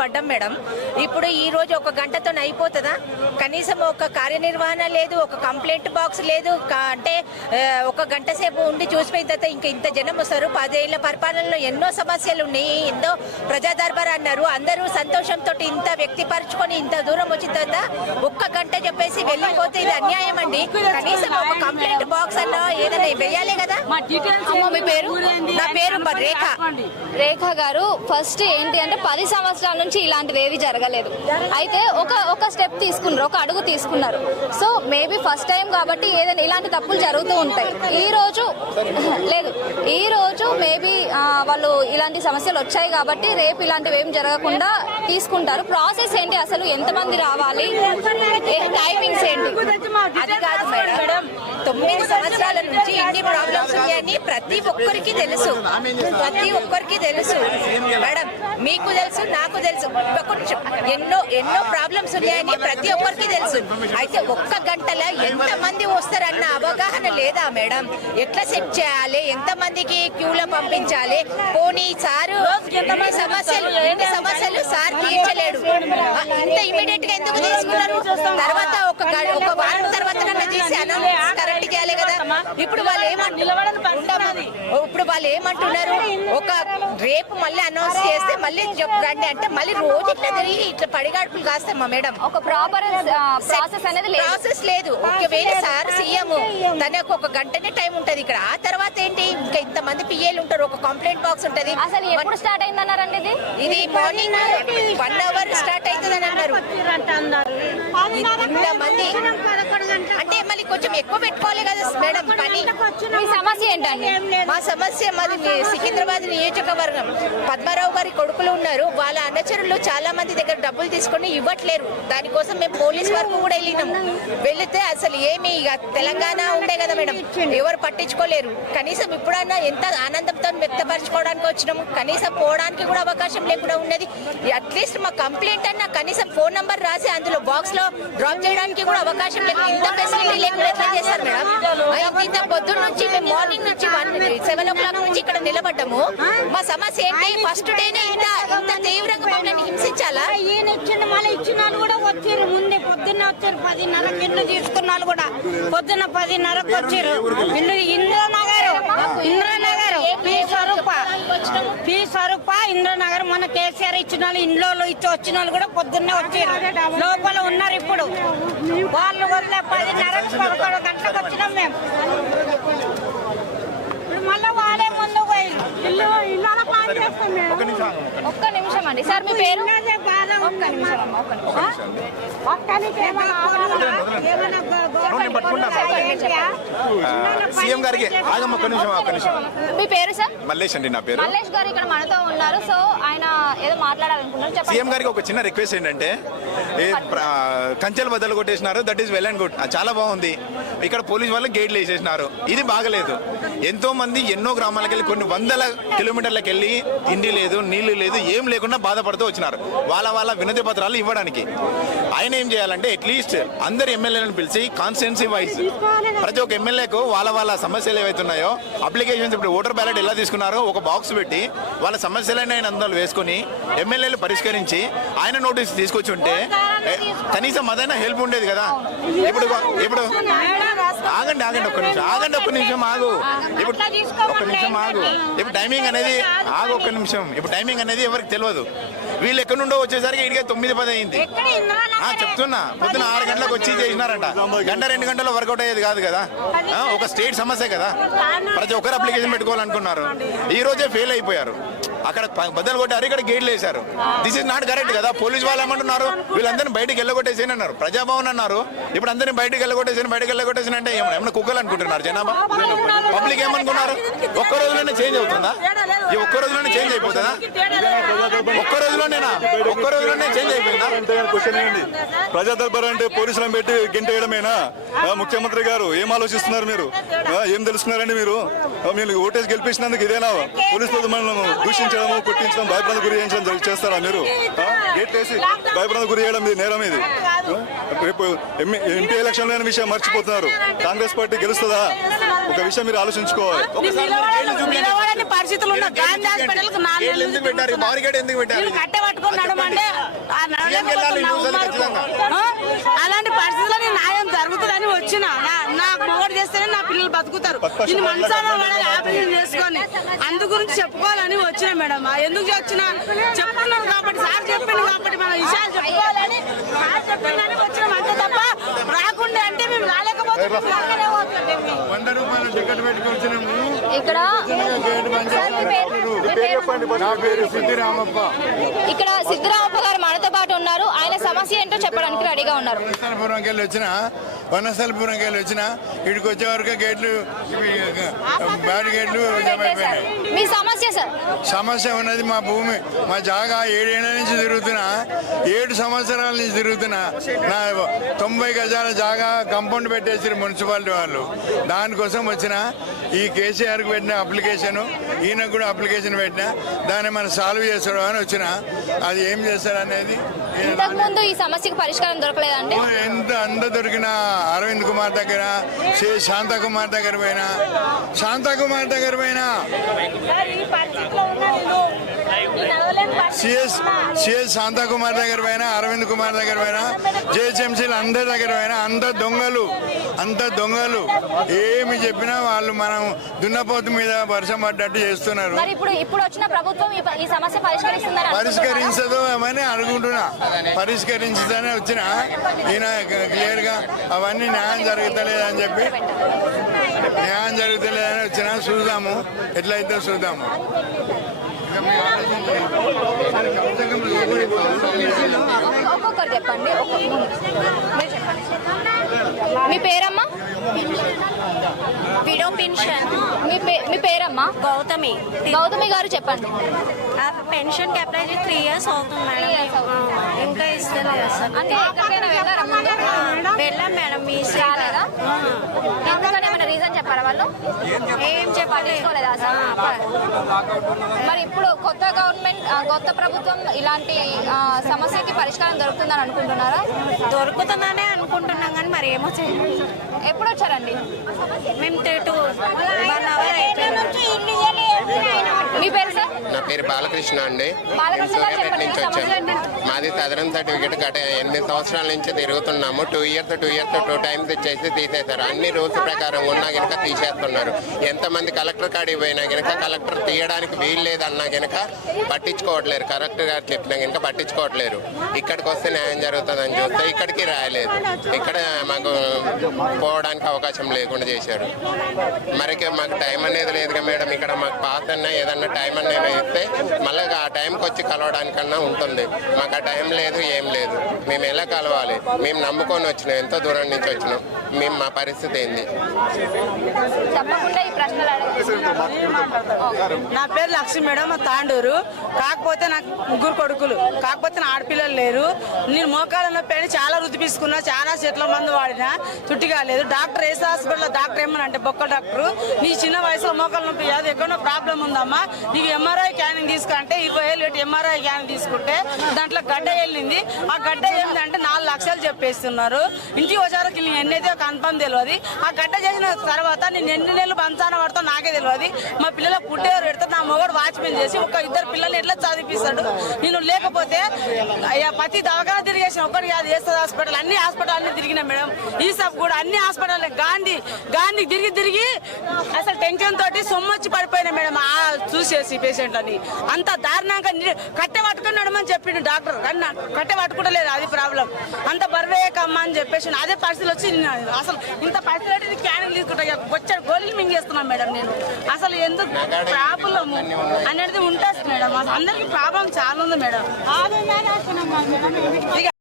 పడ్డాం మేడం. ఇప్పుడు ఈ రోజు ఒక గంటతో అయిపోతుందా? కనీసం ఒక కార్యనిర్వహణ లేదు, ఒక కంప్లైంట్ బాక్స్ లేదు. అంటే ఒక గంట సేపు ఉండి చూసిపోయిన తర్వాత ఇంకా ఇంత జనం వస్తారు. 10 ఏళ్ల పరిపాలనలో ఎన్నో సమస్యలు ఉన్నాయి, ఎన్నో ప్రజా దర్బార్ అన్నారు. అందరూ సంతోషంతో ఇంత వ్యక్తిపరచుకొని ఇంత దూరం వచ్చిన తర్వాత ఒక్క గంట చెప్పేసి వెళ్ళిపోతే ఇది అన్యాయం అండి. కనీసం ఒక కంప్లైంట్ బాక్స్ అన్నా ఏదైనా వేయాలి కదా. మీ పేరు? నా పేరు రేఖ. రేఖ గారు, ఫస్ట్ ఏంటి అంటే 10 సంవత్సరాల నుంచి ఇలాంటివి ఏవి జరగలేదు. అయితే ఒక స్టెప్ తీసుకున్నారు, ఒక అడుగు తీసుకున్నారు. సో మేబీ ఫస్ట్ టైం కాబట్టి ఏదైనా ఇలాంటి తప్పులు జరుగుతూ ఉంటాయి. ఈ రోజు మేబీ వాళ్ళు ఇలాంటి సమస్యలు వచ్చాయి కాబట్టి రేపు ఇలాంటివి ఏం జరగకుండా తీసుకుంటారు. ప్రాసెస్ ఏంటి, అసలు ఎంతమంది రావాలి, టైమింగ్స్ ఏంటి? అది కాదు మేడం, 9 సంవత్సరాల నుంచి ఇన్ని ప్రాబ్లమ్స్ ఉన్నాయని ప్రతి ఒక్కరికి తెలుసు. మేడం, మీకు తెలుసు, నాకు తెలుసు. ఎన్నో ప్రాబ్లమ్స్ ఉన్నాయని ప్రతి ఒక్కరికి తెలుసు. అయితే ఒక్క గంటలో ఎంత మంది వస్తారన్న అవగాహన లేదా మేడం? ఎట్లా సెట్ చేయాలి, ఎంత మందికి క్యూలో పంపించాలి? పోనీ సారు ఎన్ని సమస్యలు సార్ తీర్చలేడు, ఇంత ఇమీడియట్ గా ఎందుకు తీసుకున్నారు? తర్వాత ఒక వారం తర్వాత తీసి అనౌన్స్ కరెక్ట్ చేయాలి కదా. ఇప్పుడు వాళ్ళు ఏమంటున్నారు, ఒక రేపు మళ్ళీ అనౌన్స్ చేస్తే మళ్ళీ రండి అంటే మళ్ళీ రోజు ఇట్లా తిరిగి ఇట్లా పడిగాడుపులు కాస్తామా మేడం? ఒక ప్రాపర్ ప్రాసెస్ లేదు. ఒకవేళ సార్ సీఎం తనకు ఒక గంటనే టైం ఉంటది ఇక్కడ. ఆ తర్వాత ఏంటి, ఇంకా ఇంతమంది పిఏలు ఉంటారు, ఒక కంప్లైంట్ బాక్స్ ఉంటది. అసలు ఎప్పుడు స్టార్ట్ అయింది అన్నారండి? ఇది మార్నింగ్ 1 అవర్ స్టార్ట్ అవుతుందని అన్నారు. ఇంతమంది అంటే మళ్ళీ కొంచెం ఎక్కువ పెట్టుకోవాలి కదా మేడం పని. మీ సమస్య ఏంటండి? మా సమస్య మాది సికింద్రాబాద్ నియోజకవర్గం. పద్మారావు గారి కొడుకులు ఉన్నారు, వాళ్ళ అనుచరులు చాలా మంది దగ్గర డబ్బులు తీసుకొని ఇవ్వట్లేరు. దానికోసం మేము పోలీస్ వరకు కూడా వెళ్ళినాము. వెళితే అసలు ఏమి ఇక తెలంగాణ ఉండే కదా మేడం, ఎవరు పట్టించుకోలేరు. కనీసం ఇప్పుడన్నా ఎంత ఆనందంతో వ్యక్తపరచుకోవడానికి వచ్చినాము, కనీసం పోవడానికి కూడా అవకాశం లేకుండా ఉన్నది. అట్లీస్ట్ మా కంప్లైంట్ అన్నా కనీసం ఫోన్ నంబర్ రాసి అందులో బాక్స్ లో డ్రాప్ చేయడానికి కూడా అవకాశం లేదు. ఇంత ఫెసిలిటీ లేకుండా ఎట్లా చేస్తారు మేడం? ఇంత పొద్దున్న నుంచి మేము మార్నింగ్ నుంచి 7 o'clock నుంచి ఇక్కడ నిలబడ్డాము. మా సమస్య ఏంటి, ఫస్ట్ డేనే ఇంత తీవ్రంగా మమ్మల్ని హింసించాలా? ఈయన ఇచ్చిన మళ్ళీ ఇచ్చిన వాళ్ళు కూడా వచ్చారు, ముందే పొద్దున్న వచ్చారు. 10:30కి ఇల్లు తీసుకున్న వాళ్ళు కూడా పొద్దున్న 10:30కి వచ్చారు. ఇల్లు ఇంద్రనగర్ పి స్వరూప ఇంద్రనగర్. మన కేసీఆర్ ఇచ్చిన వాళ్ళు, ఇంట్లో ఇచ్చి వచ్చిన వాళ్ళు కూడా పొద్దున్నే వచ్చారు, లోపల ఉన్నారు. ఇప్పుడు వాళ్ళు వదిలే 10:30కి 11 గంటలకు వచ్చినాం మేము. ఇప్పుడు మళ్ళీ వాడే ముందు పోయి ఇల్లు పని చేస్తాం మేము. ఒక్క నిమిషం అండి సార్, మీ పేరు? సీఎం గారికి ఆగమ్మ ఒక్క నిమిషం. మీ పేరు సార్? మల్లేష్ అండి నా పేరు. మల్లేష్ గారు ఇక్కడ మనతో ఉన్నారు. సో ఆయన ఏదో మాట్లాడాలనుకున్నారు. సీఎం గారికి ఒక చిన్న రిక్వెస్ట్ ఏంటంటే, కంచెలు బద్దలు కొట్టేసినారు, that is well and good, చాలా బాగుంది. ఇక్కడ పోలీస్ వాళ్ళు గేట్లు వేసేసినారు, ఇది బాగలేదు. ఎంతో మంది ఎన్నో గ్రామాలకు వెళ్ళి కొన్ని 100 కిలోమీటర్లకు వెళ్ళి తిండి లేదు, నీళ్లు లేదు, ఏం లేకుండా బాధపడుతూ వచ్చినారు వాళ్ళ వినతి పత్రాలు ఇవ్వడానికి. ఆయన ఏం చేయాలంటే అట్లీస్ట్ అందరు ఎమ్మెల్యేలను పిలిచి కాన్స్టిట్యున్సీ వైజ్ ప్రతి ఒక్క ఎమ్మెల్యేకు వాళ్ళ సమస్యలు ఏవైతున్నాయో అప్లికేషన్స్, ఇప్పుడు ఓటర్ బ్యాలెట్ ఎలా తీసుకున్నారో ఒక బాక్స్ పెట్టి వాళ్ళ సమస్యలైన ఆయన అందులో వేసుకుని ఎమ్మెల్యేలు పరిష్కరించి ఆయన నోటీస్ తీసుకొచ్చి ఉంటే కనీసం అదైనా హెల్ప్ ఉండేది కదా. ఇప్పుడు ఆగండి ఒక్క నిమిషం ఆగు. ఇప్పుడు టైమింగ్ అనేది ఇప్పుడు టైమింగ్ అనేది ఎవరికి తెలియదు. వీళ్ళు ఎక్కడి నుండో వచ్చేసరికి ఇడిగే 9-10 అయింది. చెప్తున్నా, పొద్దున 6 గంటలకు వచ్చి చేసినారంట. 1-2 గంటల్లో వర్కౌట్ అయ్యేది కాదు కదా. ఒక స్టేట్ సమస్య కదా, ప్రతి ఒక్కరు అప్లికేషన్ పెట్టుకోవాలనుకున్నారు. ఈ రోజే ఫెయిల్ అయిపోయారు. అక్కడ బద్దలు కొట్టారు, ఇక్కడ గేట్లు వేశారు. దిస్ ఇస్ నాట్ కరెక్ట్ కదా. పోలీసు వాళ్ళు ఏమంటున్నారు, వీళ్ళందరినీ బయటకు వెళ్ళగొట్టేసేని అన్నారు, ప్రజాభవన్ అన్నారు. ఇప్పుడు అందరినీ బయటకు వెళ్ళగొట్టేసేని అంటే ఏమన్నా కుక్కలు అనుకుంటున్నారు జనాభా? పబ్లిక్ ఏమనుకున్నారు? ఒక్క రోజులోనే చేంజ్ అవుతుందా? ఈ ఒక్క రోజులోనే చేంజ్ అయిపోతుందా? ఒక్క రోజులోనే చేంజ్ అయిపోయిందా? ప్రజా దర్బార్ అంటే పోలీసులను పెట్టి గెంటేయడమేనా? ముఖ్యమంత్రి గారు ఏం ఆలోచిస్తున్నారు మీరు? ఏం తెలుసుకున్నారండి మీరు? ఓటేసి గెలిపించినందుకు ఇదేనా పోలీసులు మనం దూషించడము, కొట్టించడం, భయభ్రాంతి గురి చేస్తారా మీరు? గేట్ వేసి భయభ్రాంతి గురి చేయడం ఇది నేరం. ఇది రేపు ఎంపీ ఎలక్షన్ లేని విషయం మర్చిపోతున్నారు. కాంగ్రెస్ పార్టీ గెలుస్తుందా? ఒక విషయం మీరు ఆలోచించుకోవాలి. పరిస్థితులు కట్టె పట్టుకున్నాడు అంటే అలాంటి పరిస్థితుల్లో నేను న్యాయం జరుగుతుందని వచ్చిన నాకు మొగడు చేస్తేనే నా పిల్లలు బతుకుతారు. నేను మనసాన వాళ్ళని ఆపరేషన్ చేసుకొని అందు గురించి చెప్పుకోవాలని వచ్చిన మేడం. ఎందుకు వచ్చినా చెప్పుకున్నాను కాబట్టి సార్ చెప్పింది కాబట్టి మన విషయాలు చెప్పుకోవాలని సార్ చెప్పిందని వచ్చినాం అంతే తప్ప రాకుండా అంటే మేము రాలేకపోతున్నాం. ఇక్కడ ఇక్కడ సిద్ధరామప్ప గారు మనతో పాటు ఉన్నారు. ఆయన సమస్య ఏంటో చెప్పడానికి రెడీగా ఉన్నారు. వనస్థలపురంకి వెళ్ళి వచ్చిన ఇక్కడికి వచ్చే వరకు గేట్లు బ్యాడ్ గేట్లు మీ సమస్య సార్? సమస్య ఉన్నది మా భూమి మా జాగా 7 ఏళ్ల నుంచి తిరుగుతున్నా, 7 సంవత్సరాల నుంచి తిరుగుతున్నా. నా 90 గజాల జాగా కంపౌండ్ పెట్టేసారు మున్సిపాలిటీ వాళ్ళు. దానికోసం వచ్చిన ఈ కేసీఆర్కి పెట్టిన అప్లికేషన్, ఈయనకు కూడా అప్లికేషన్ పెట్టిన, దాన్ని మనం సాల్వ్ చేస్తాడు అని వచ్చిన. అది ఏం చేస్తారు అనేది ఇంతకు ముందు ఈ సమస్యకు పరిష్కారం దొరకలేదండి. ఎంత అంద దొరికినా అరవింద్ కుమార్ దగ్గర, శాంతకుమార్ దగ్గర పోయినా, సిఎస్ శాంతకుమార్ దగ్గర పోయినా, అరవింద్ కుమార్ దగ్గర పోయినా, జేహెచ్ఎంసీలు అందరి దగ్గర పోయినా, అంత దొంగలు ఏమి చెప్పినా వాళ్ళు మనం దున్నపోతు మీద వర్షం పడ్డట్టు చేస్తున్నారు. మరి ఇప్పుడు వచ్చిన ప్రభుత్వం ఈ సమస్య పరిష్కరించదు అని అనుకుంటున్నా. పరిష్కరించదని వచ్చిన ఈయన క్లియర్ గా అవన్నీ న్యాయం జరుగుతలేదని చెప్పి వచ్చిన. చూద్దాము ఎట్లయితే చూద్దాము. ఒక్కొక్కరు చెప్పండి. మీ పేరమ్మా? Widow pension. మీ పేరమ్మా? గౌతమి. గౌతమి గారు చెప్పండి. పెన్షన్ కి అప్లై చేసి 3 years అవుతుంది మేడం. ఇంకా ఇస్తలేదు సార్. అంటే ఎక్కడికైనా వెళ్ళారా ముందు? వెళ్ళాం మేడం. మీ రాలేదా? ఎందుకని ఏమైనా రీజన్ చెప్పారా వాళ్ళు? ఏం పట్టించుకోలేదా సార్? మరి ఇప్పుడు కొత్త గవర్నమెంట్, కొత్త ప్రభుత్వం ఇలాంటి సమస్యకి పరిష్కారం దొరుకుతుందని అనుకుంటున్నారా? దొరుకుతుందనే అనుకుంటున్నాం కానీ మరి ఏమో చేయలేదు. ఎప్పుడు వచ్చారండి? మేము 1 hour అయిపోయింది. మీ పేరు సార్? నా పేరు బాలకృష్ణ అండి. బాలకృష్ణ గారు సూర్యాపేట చెప్పండి. నుంచి వచ్చాము. మాది తదనం సర్టిఫికేట్ గత 8 సంవత్సరాల నుంచి తిరుగుతున్నాము. 2 years 2 times ఇచ్చేసి తీసేశారు. అన్ని రూల్స్ ప్రకారం ఉన్నా గనక తీసేస్తున్నారు. ఎంతమంది కలెక్టర్ కాడికి పోయినా గనక కలెక్టర్ తీయడానికి వీలు లేదన్నా గనక పట్టించుకోవట్లేరు. కలెక్టర్ గారు చెప్పినా గనక పట్టించుకోవట్లేరు. ఇక్కడికి వస్తే న్యాయం జరుగుతుందని చూస్తే ఇక్కడికి రాయలేదు. ఇక్కడ మాకు పోవడానికి అవకాశం లేకుండా చేశారు. మరి మాకు టైం అనేది లేదుగా మేడం. ఇక్కడ మాకు పాస్ అన్నా ఏదన్నా టైం అనేది ఇస్తే మళ్ళీ ఆ టైంకి వచ్చి కలవడానికన్నా ఉంటుంది. మాకు ఆ టైం లేదు, ఏం లేదు. మేము ఎలా కలవాలి? మేము నమ్ముకొని వచ్చినాం, ఎంతో దూరం నుంచి వచ్చినాం. మేము మా పరిస్థితి ఏంది? తప్పకుండా ఈ ప్రశ్నలు నా పేరు లక్ష్మి మేడం, మా తాండూరు. కాకపోతే నాకు 3 కొడుకులు, కాకపోతే నా ఆడపిల్లలు లేరు. నేను మోకాళ్ళ నొప్పి అని చాలా రుద్దిపించుకున్నా, చాలా చెట్ల మందు వాడినా, చుట్టి కాలేదు. డాక్టర్ ఏసీ హాస్పిటల్లో డాక్టర్ ఏమనంటే బొక్క డాక్టర్, నీ చిన్న వయసులో మోకాళ్ళ నొప్పి కాదు, ఎక్కడో ప్రాబ్లం ఉందమ్మా, నీకు MRI స్కానింగ్ తీసుకుంటే 20,000 పెట్టి MRI స్కానింగ్ తీసుకుంటే దాంట్లో గడ్డ వెళ్ళింది. ఆ గడ్డ ఏంటంటే 4 లక్షలు చెప్పేస్తున్నారు. ఇంటికి వచ్చారు ఎన్నైతే కన్ఫర్మ్ తెలియదు. ఆ గడ్డ చేసిన తర్వాత నేను ఎన్ని నెలలు పంచాన పడతా నాకే తెలియదు. మా పిల్లలకు పుట్టేవారు పెడతా, నా మొగడు వాచ్మెన్ చేసి 2 పిల్లల్ని ఎట్లా చదివిస్తాడు? నేను లేకపోతే ప్రతి దవాఖాన తిరిగేసిన ఒక్కటి కాదు, ఏసీ హాస్పిటల్ అన్ని హాస్పిటల్ తిరిగినా మేడం. ఈ సబ్ కూడా అన్ని హాస్పిటల్ గాంధీ తిరిగి అసలు టెన్షన్ తోటి సొమ్ము వచ్చి పడిపోయినా మేడం. చూసేసి పేషెంట్లని అంత దారుణంగా కట్టె పట్టుకున్నాడమని చెప్పిండు డాక్టర్, కానీ కట్టె పట్టుకుంటలేదు. అది ప్రాబ్లం. అంత బర్వేకమ్మా అని చెప్పేసి అదే పరిస్థితులు వచ్చి అసలు ఇంత పరిస్థితి క్యానింగ్ తీసుకుంటా వచ్చాడు గోళీలు మింగేస్తున్నాం మేడం. నేను అసలు ఎందుకు ప్రాబ్లం అనేది ఉంటుంది మేడం. అందరికి ప్రాబ్లం చాలా ఉంది మేడం.